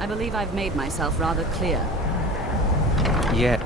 I believe I've made myself rather clear. Yeah.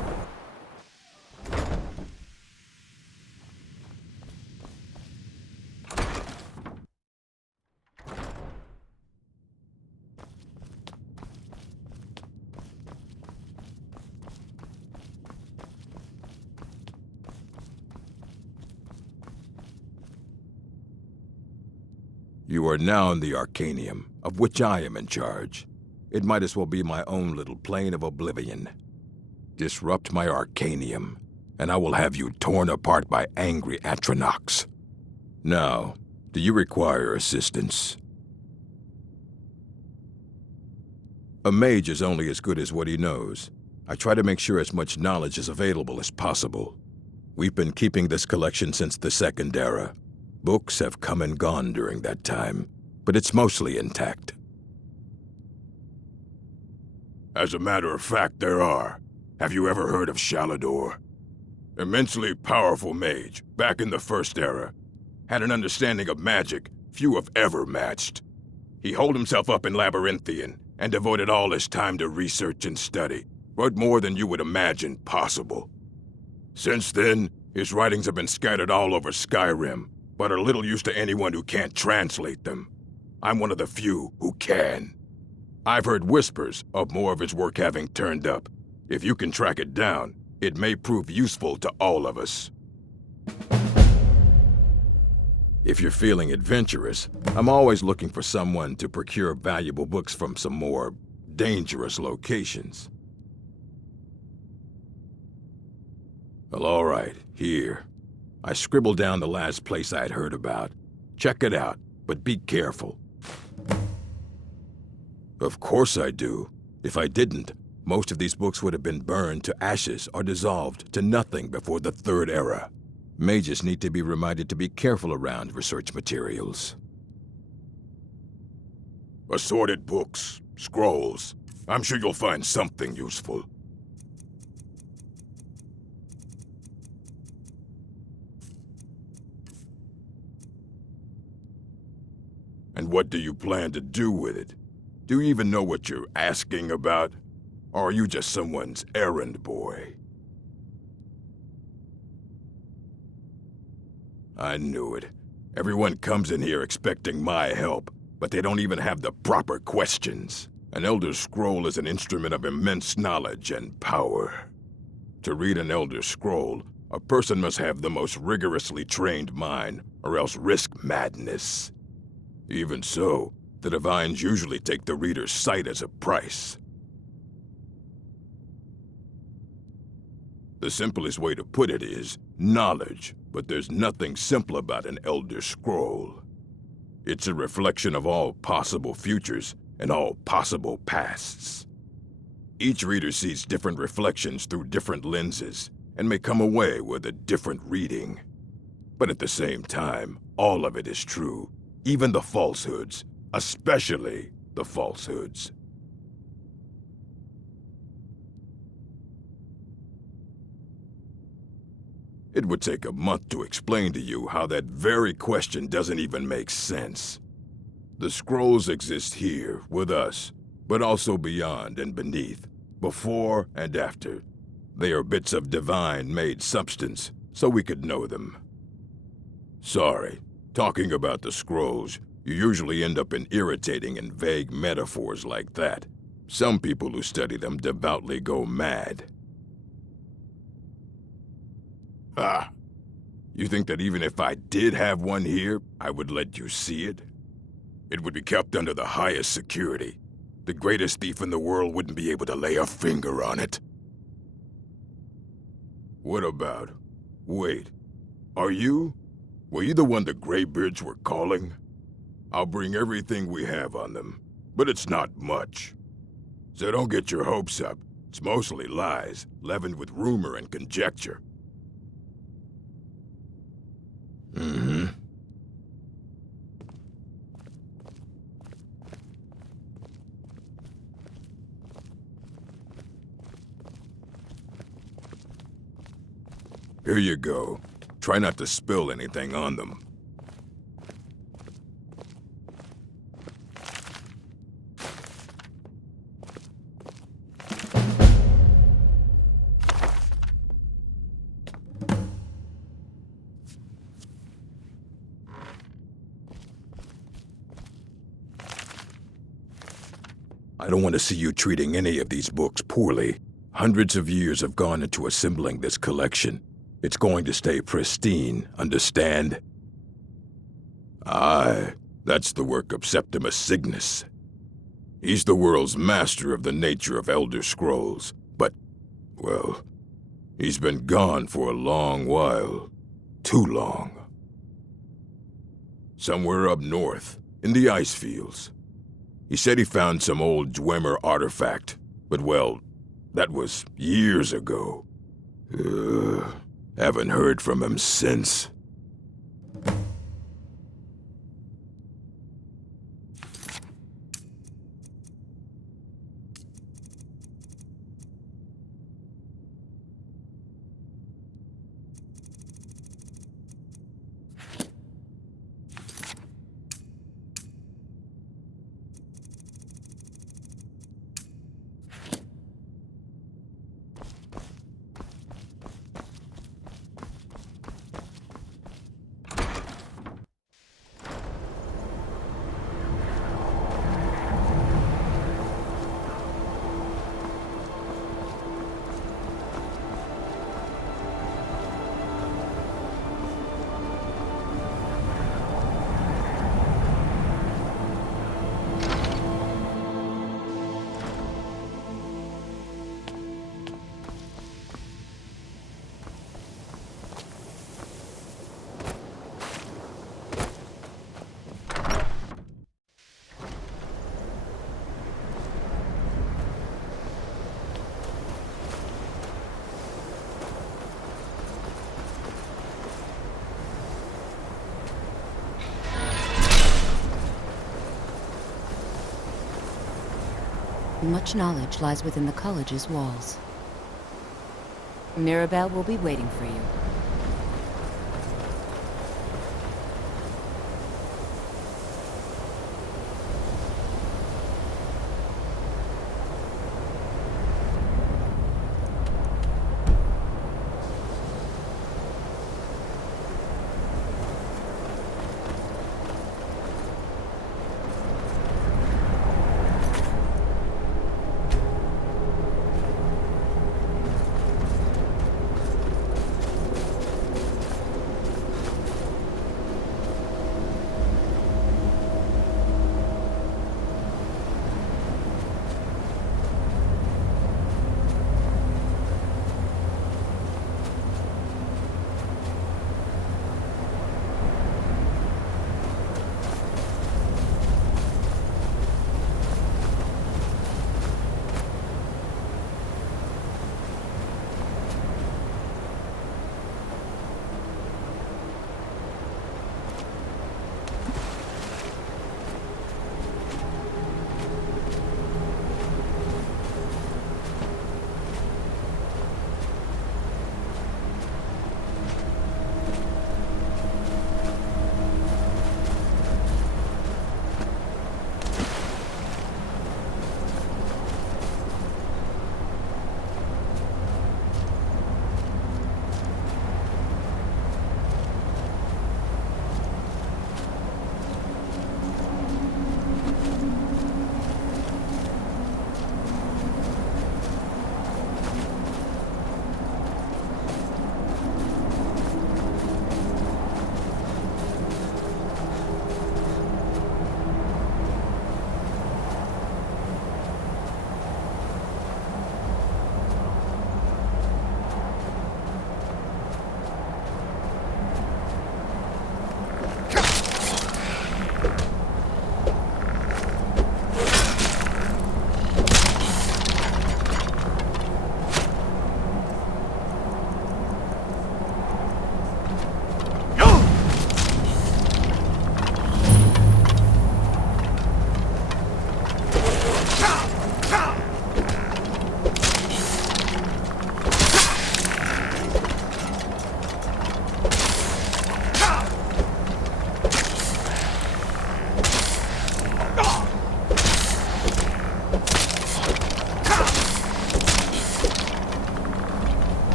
You are now in the Arcanium, of which I am in charge. It might as well be my own little plane of oblivion. Disrupt my Arcanium, and I will have you torn apart by angry Atronachs. Now, do you require assistance? A mage is only as good as what he knows. I try to make sure as much knowledge is available as possible. We've been keeping this collection since the Second Era. Books have come and gone during that time, but it's mostly intact. As a matter of fact, there are. Have you ever heard of Shalador? Immensely powerful mage, back in the First Era. Had an understanding of magic few have ever matched. He holed himself up in Labyrinthian and devoted all his time to research and study, but more than you would imagine possible. Since then, his writings have been scattered all over Skyrim, but are little use to anyone who can't translate them. I'm one of the few who can. I've heard whispers of more of his work having turned up. If you can track it down, it may prove useful to all of us. If you're feeling adventurous, I'm always looking for someone to procure valuable books from some more dangerous locations. Well, all right, here. I scribbled down the last place I'd heard about. Check it out, but be careful. Of course I do. If I didn't, most of these books would have been burned to ashes or dissolved to nothing before the Third Era. Mages need to be reminded to be careful around research materials. Assorted books, scrolls. I'm sure you'll find something useful. And what do you plan to do with it? Do you even know what you're asking about? Or are you just someone's errand boy? I knew it. Everyone comes in here expecting my help, but they don't even have the proper questions. An Elder Scroll is an instrument of immense knowledge and power. To read an Elder Scroll, a person must have the most rigorously trained mind, or else risk madness. Even so, the Divines usually take the reader's sight as a price. The simplest way to put it is knowledge, but there's nothing simple about an Elder Scroll. It's a reflection of all possible futures and all possible pasts. Each reader sees different reflections through different lenses and may come away with a different reading. But at the same time, all of it is true, even the falsehoods, especially the falsehoods. It would take a month to explain to you how that very question doesn't even make sense. The scrolls exist here, with us, but also beyond and beneath, before and after. They are bits of divine-made substance, so we could know them. Sorry, talking about the scrolls, you usually end up in irritating and vague metaphors like that. Some people who study them devoutly go mad. Ah, you think that even if I did have one here, I would let you see it? It would be kept under the highest security. The greatest thief in the world wouldn't be able to lay a finger on it. What about? Wait, are you? Were you the one the Greybeards were calling? I'll bring everything we have on them, but it's not much. So don't get your hopes up. It's mostly lies, leavened with rumor and conjecture. Mm-hmm. Here you go. Try not to spill anything on them. I don't want to see you treating any of these books poorly. Hundreds of years have gone into assembling this collection. It's going to stay pristine, understand? Aye, that's the work of Septimus Cygnus. He's the world's master of the nature of Elder Scrolls, but, well, he's been gone for a long while. Too long. Somewhere up north, in the ice fields. He said he found some old Dwemer artifact, but well, that was years ago. Haven't heard from him since. Much knowledge lies within the college's walls. Mirabelle will be waiting for you.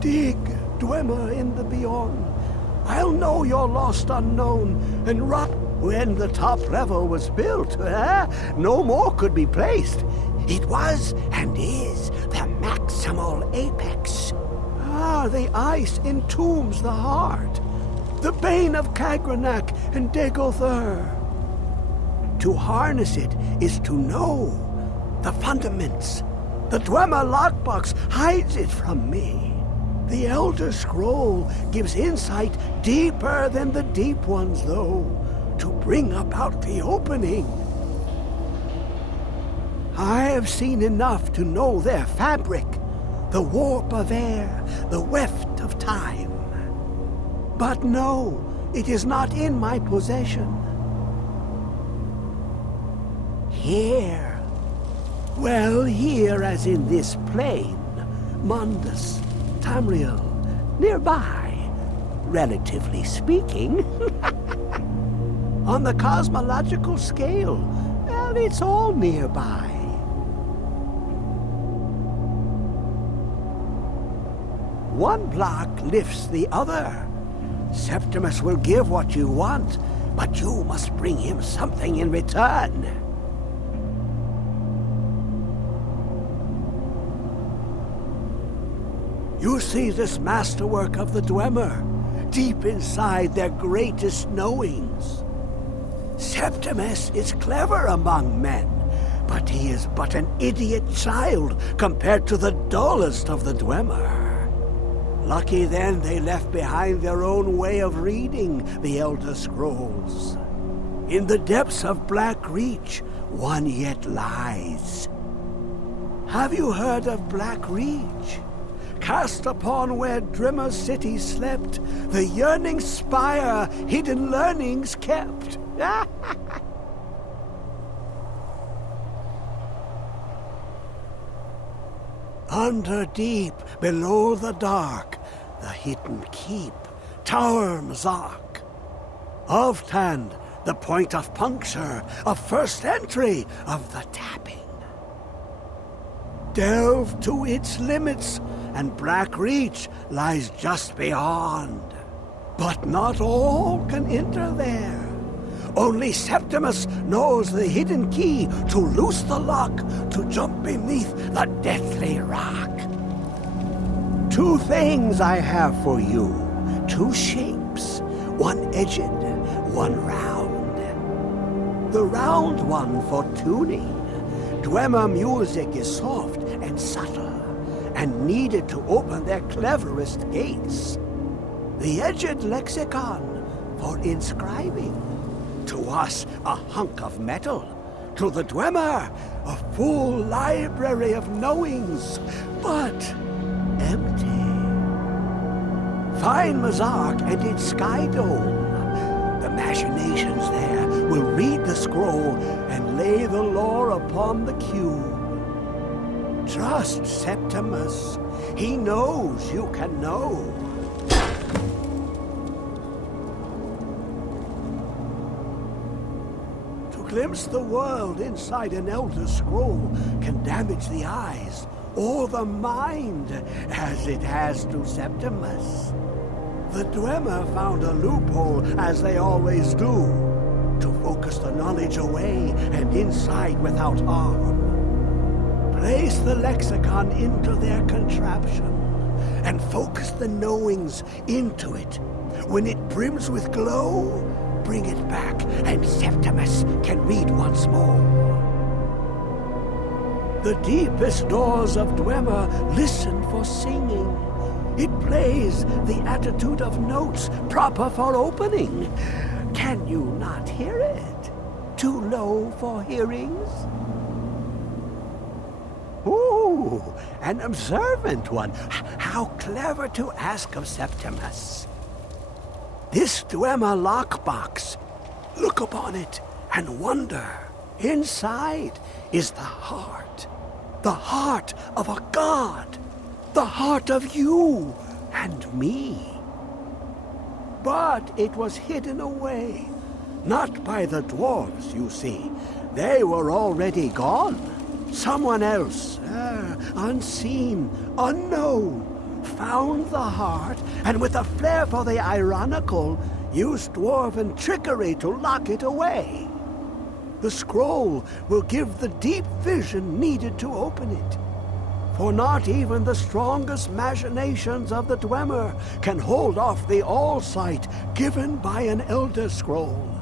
Dig, Dwemer in the beyond. I'll know your lost unknown, and when the top level was built, no more could be placed. It was and is the maximal apex. The ice entombs the heart, the bane of Kagranak and Degother. To harness it is to know the fundaments. The Dwemer lockbox hides it from me. The Elder Scroll gives insight deeper than the deep ones, though, to bring about the opening. I have seen enough to know their fabric, the warp of air, the weft of time. But no, it is not in my possession. Here. Well, here as in this plane, Mundus, Tamriel, nearby, relatively speaking. On the cosmological scale, well, it's all nearby. One block lifts the other. Septimus will give what you want, but you must bring him something in return. You see this masterwork of the Dwemer, deep inside their greatest knowings. Septimus is clever among men, but he is but an idiot child compared to the dullest of the Dwemer. Lucky then they left behind their own way of reading the Elder Scrolls. In the depths of Black Reach, one yet lies. Have you heard of Black Reach? Cast upon where Drimmer City slept, the yearning spire hidden learnings kept. Under deep, below the dark, the hidden keep, Tower Mazak. Of Tand, the point of puncture, of first entry, of the tapping. Delve to its limits, and Black Reach lies just beyond. But not all can enter there. Only Septimus knows the hidden key to loose the lock, to jump beneath the deathly rock. Two things I have for you, two shapes, one edged, one round. The round one for tuning. Dwemer music is soft and subtle, and needed to open their cleverest gates. The edged lexicon for inscribing. To us, a hunk of metal. To the Dwemer, a full library of knowings, but empty. Find Mazak and its sky dome. The machinations there will read the scroll and lay the lore upon the cube. Trust Septimus. He knows you can know. To glimpse the world inside an Elder Scroll can damage the eyes or the mind, as it has to Septimus. The Dwemer found a loophole, as they always do, to focus the knowledge away and inside without harm. Place the lexicon into their contraption, and focus the knowings into it. When it brims with glow, bring it back, and Septimus can read once more. The deepest doors of Dwemer listen for singing. It plays the attitude of notes proper for opening. Can you not hear it? Too low for hearings? Ooh, an observant one. How clever to ask of Septimus. This Dwemer lockbox, look upon it and wonder. Inside is the heart of a god, the heart of you and me. But it was hidden away, not by the dwarves, you see. They were already gone. Someone else, unseen, unknown, found the heart, and with a flair for the ironical, used dwarven trickery to lock it away. The scroll will give the deep vision needed to open it. For not even the strongest machinations of the Dwemer can hold off the all-sight given by an Elder Scroll.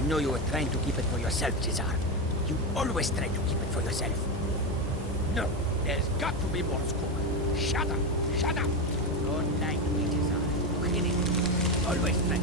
I know you were trying to keep it for yourself, Cesar. You always try to keep it for yourself. No, there's got to be more scope. Shut up! Shut up! Don't like me, Cesar. Okay? Always try.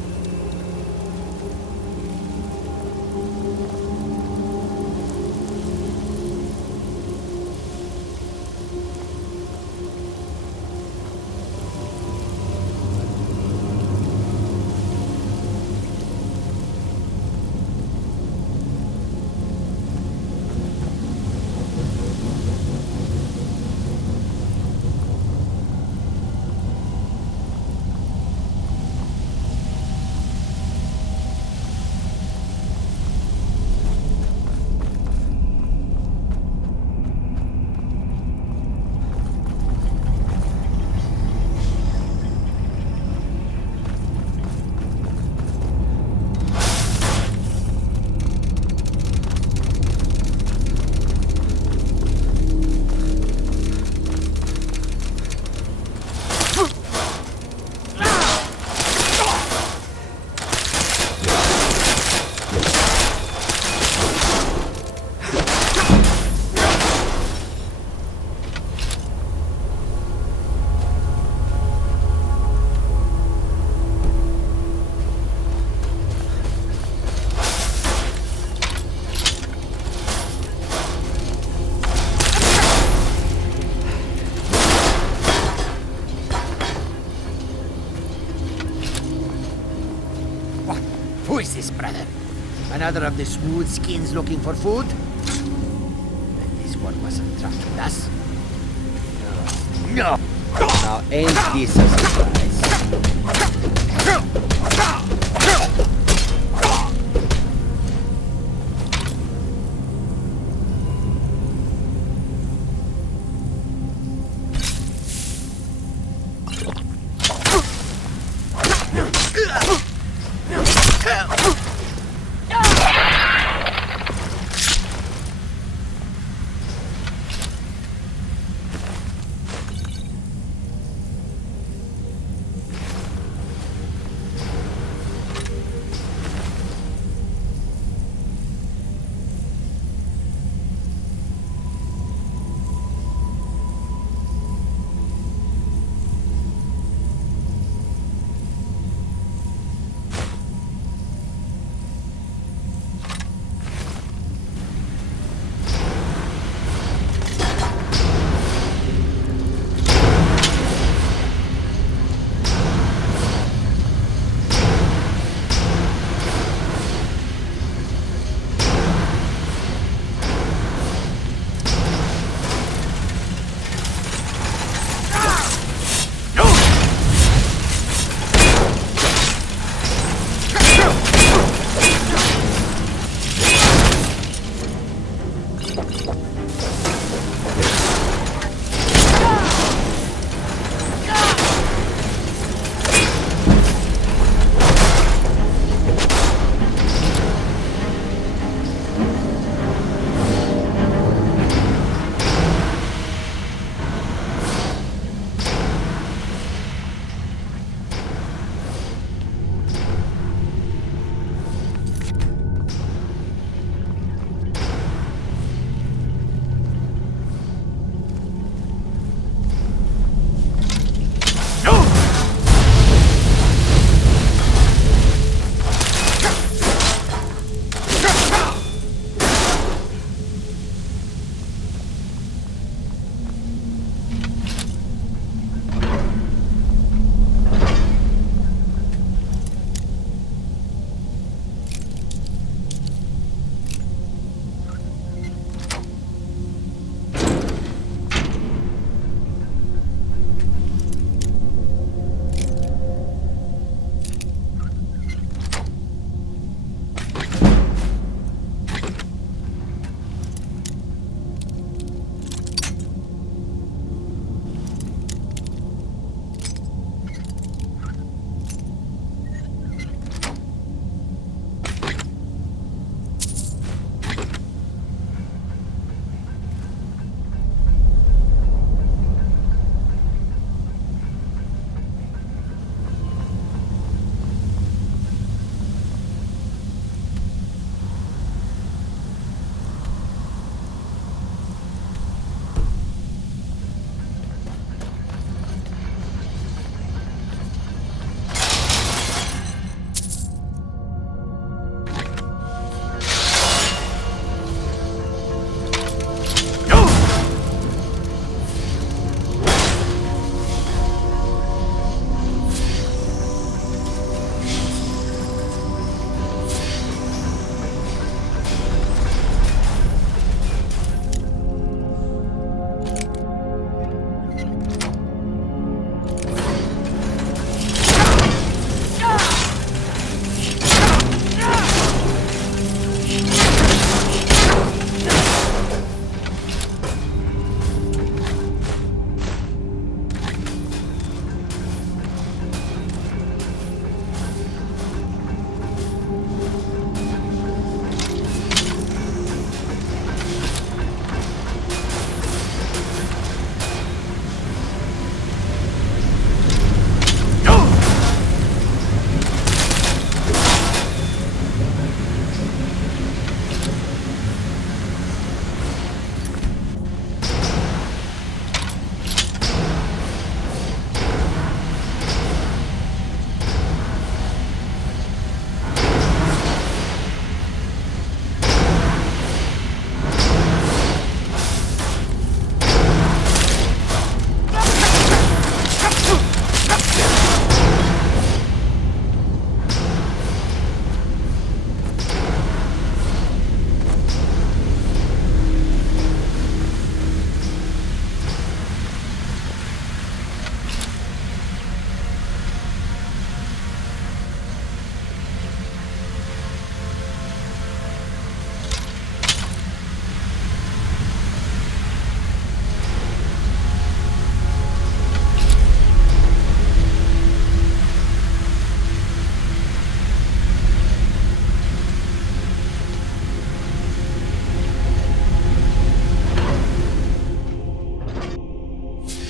Who is this, brother? Another of the smooth skins looking for food? This one wasn't trusting us. No! Now ain't this a surprise?